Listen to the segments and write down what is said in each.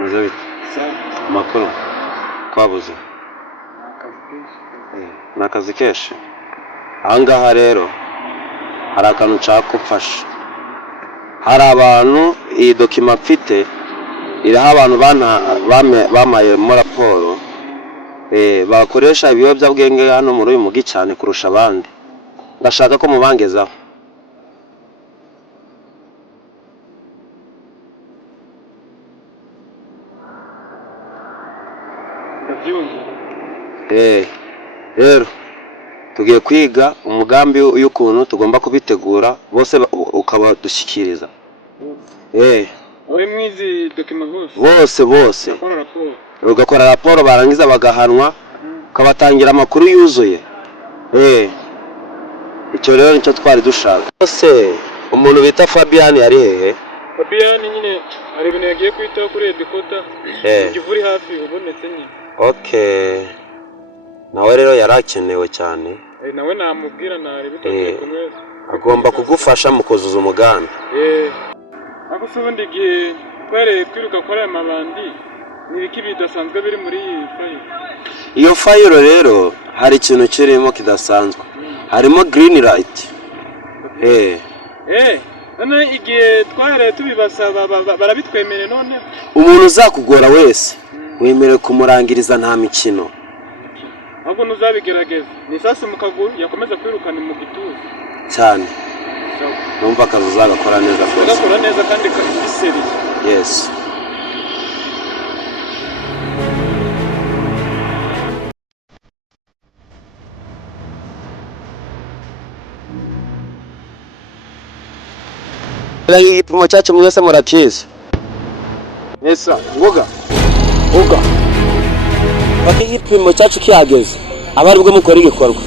Muzabiti. Makuru. Kwabuze. Nakazi kenshi. Ahangaha rero hari akantu cakufasha. Hari abantu iyi document mfite iraha abantu bamaye muri raporo bakoresha ibiyobyabwenge hano muri uyu mugi cyane kurusha abandi. Ndashaka ko mubangezaho. Rero tugiye kwiga umugambi y'ukuntu tugomba kubitegura bose ukaba dushyikiriza. Wowe mwizi document bose ugakora raporo barangiza bagahanwa ukabatangira amakuru yuzuye. Icyo rero nicyo twari dushaka. Bose umuntu bita Fabian yari hehe? Fabian nyine ari ibintu yagiye kwitaho kuri Edikota igivuri hafi ubonetse nyine. Nawe rero yarakenewe cyane. Nawe namubwira nari bitoke kumwe. Agomba kugufasha mu kuzuza umugambi. Ako subundi gihe kwere kwiruka kora amabandi nibiki bidasanzwe biri muri iyi file. Iyo file rero hari ikintu kirimo kidasanzwe. Harimo green light. None igihe tware tubibasaba barabitwemere none. Umuntu uzakugora wese wemerewe kumurangiriza nta mikino. Ahubwo nuzabigerageza. Ni sasa mukaguru yakomeza kwirukana mu gituza. Cyane. Numva akazi uzagakora neza rwose. Uzakora neza kandi kabiseri. Yes. Igipimo cyacu mwese murakizi. Nesa, ngoga. Baki igipimo cyacu kihageze. Abari bwo mukora igikorwa.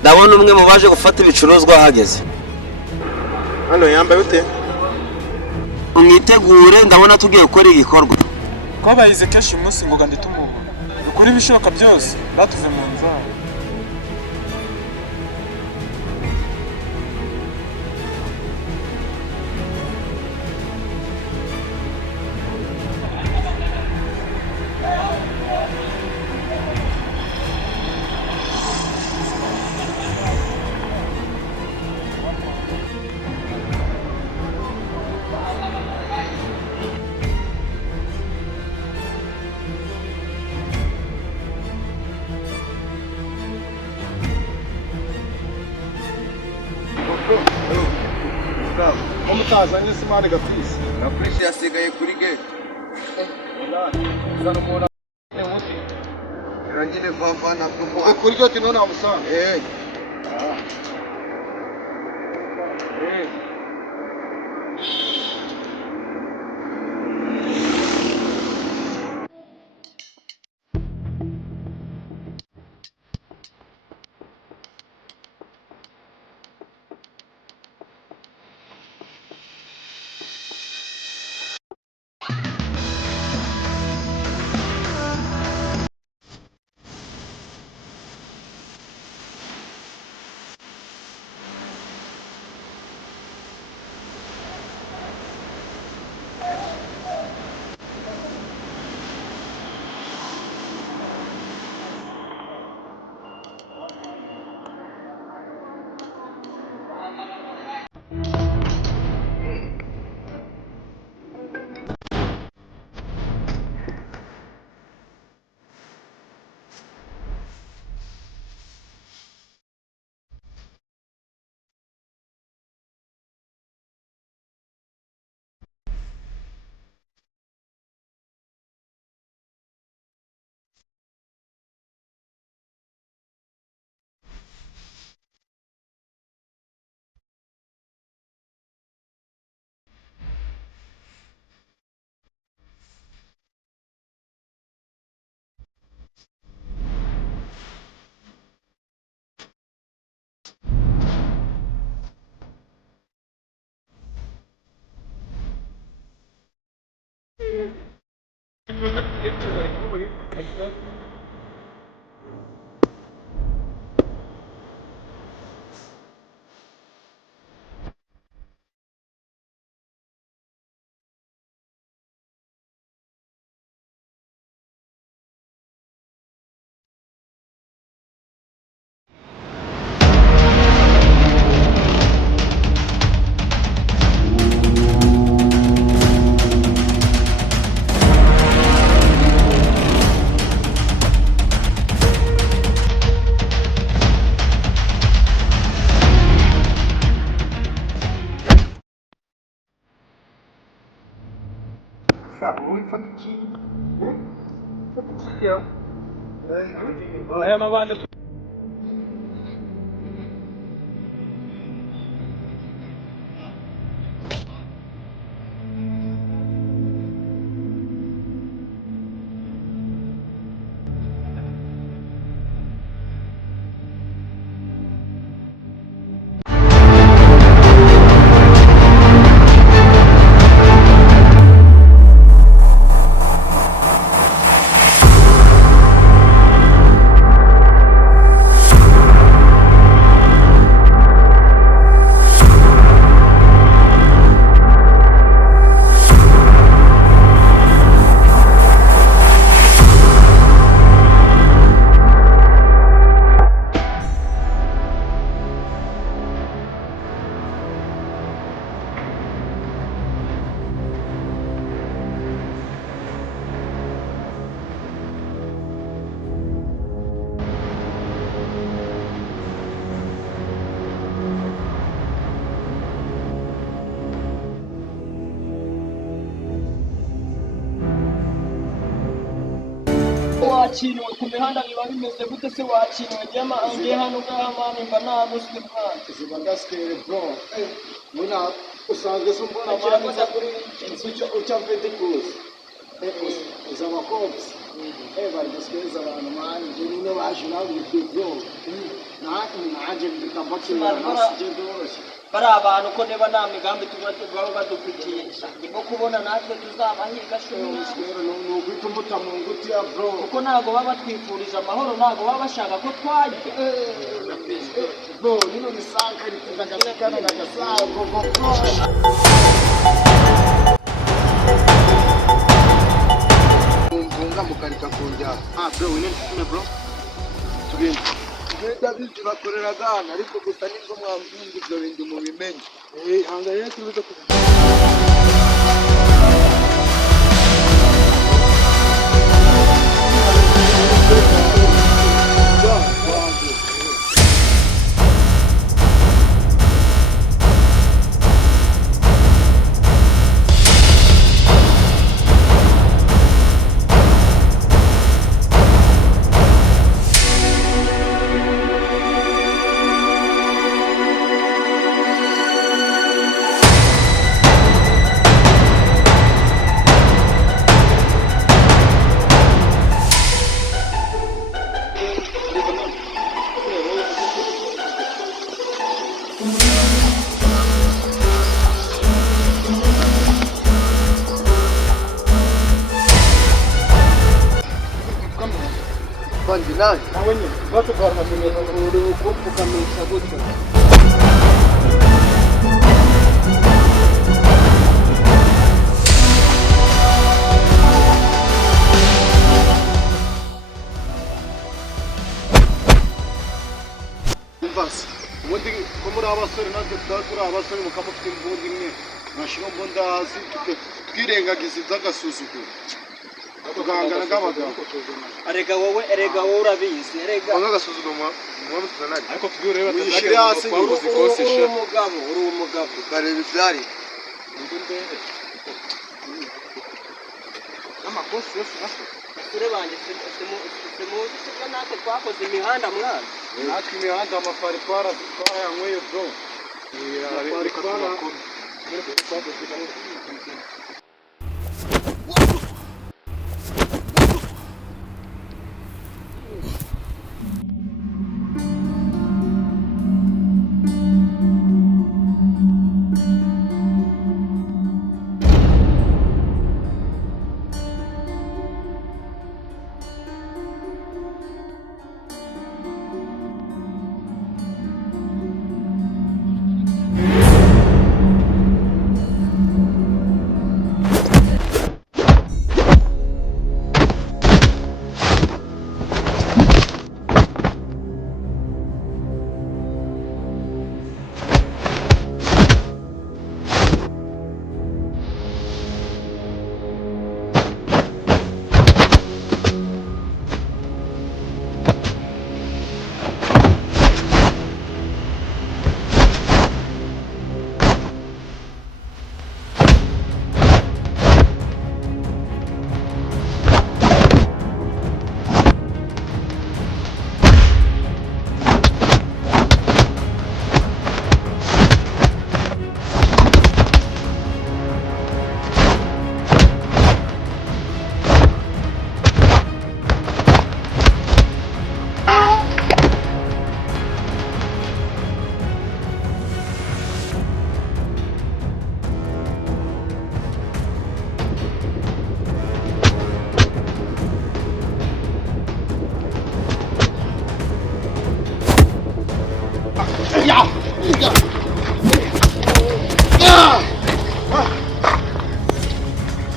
Ndabona umwe mu baje gufata ibicuruzwa hageze. Hano yambaye ute? Umwitegure ndabona tugiye gukora igikorwa. Ko bayize keshi umunsi ngo ganditumuho. Ukuri bishoboka byose batuve mu nzara. Umusaza nyine simane gapisi. Gapisi yasigaye kuri gate. Zana umuntu muti. Rangine vava na kumo. Kuri gate none amusanga. aya mabanda wakiriwe ku mihanda biba bimeze gute se wakiriwe ngiye hano ngaha mani mba naguswe mwana ziba ndasigaye bro muna usanzwe se umbona mani za kuri uca mfite kuzi uza abakobwa bari gusikiriza abantu mani njye nyine baje nawe ibyo bro nanjye ndikambakira nasije ndoroshye bari abantu ko niba nta migambi baba badufitiye ndimo kubona natwe tuzabahiga rero ni uguhita umuta mu ngutiya bro kuko ntabwo baba batwifurije amahoro ntabwo baba bashaka ko twarya bro nino nisanga ritiza agasikana na gasago bro mvunga mukarika kunjyana bro wine bro tugende David bakorera gana ariko gusa nibwo mwambwinga ibyo bindi mubimenye hanga rero tubize ku Bandi nani? nawe nyine batugara Uri ukupfukamisha gutyo. Umvase, ubundi ko muri abasore natwe turi abasore mukamufite imbunda imwe mwashira imbunda hasi twirengagiza iby'agasuzuguro tugahangana nk'abagabo. erega wowe urabizi erega Agasuzuguro mwamutse nari ariko tubwire reba wishyire hasi uri umugabo ukareba ibyari amakosi yose naso basore banjye simuzi sibyo natwe twakoze imihanda mwana natwe imihanda amafari twarayanyweye bro reka turakome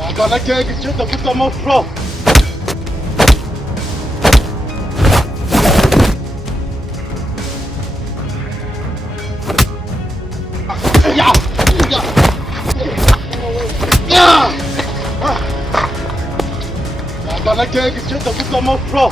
Agora que é que tinha que botar mão pro. Agora que é que tinha que botar mão pro.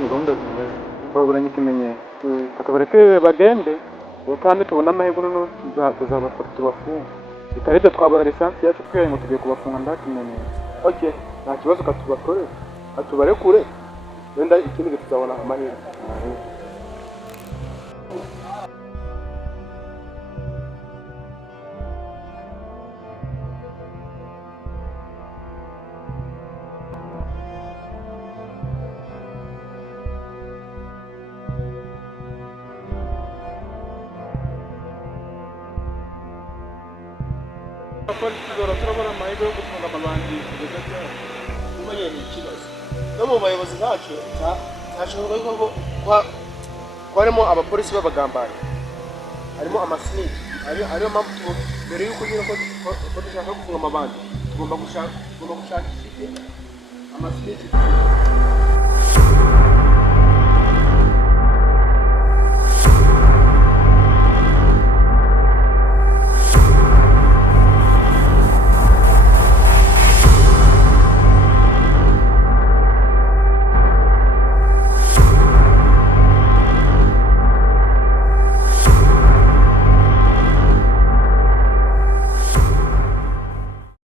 Ni gahunda zimeze baburanye ikimenyetso akabareke bagende kandi tubona amahirwe no tuzabafata tubafunga bitaribyo twabara lisansi yacu twere ngo tugiye kubafunga nda kimenyetso okay nta kibazo katubakorera atubarekure wenda ikindi gihe tuzabona amahirwe turabona amahirwe yo gufunga amabandi kugeza cyane umenye ni ikibazo no mu bayobozi bacu cyashoboka ko harimo abapolisi b'abagambanyi harimo amasiniki ariyo mpamvu mbere y'uko nyine ko dushaka gufunga amabandi tugomba gushaka amasiniki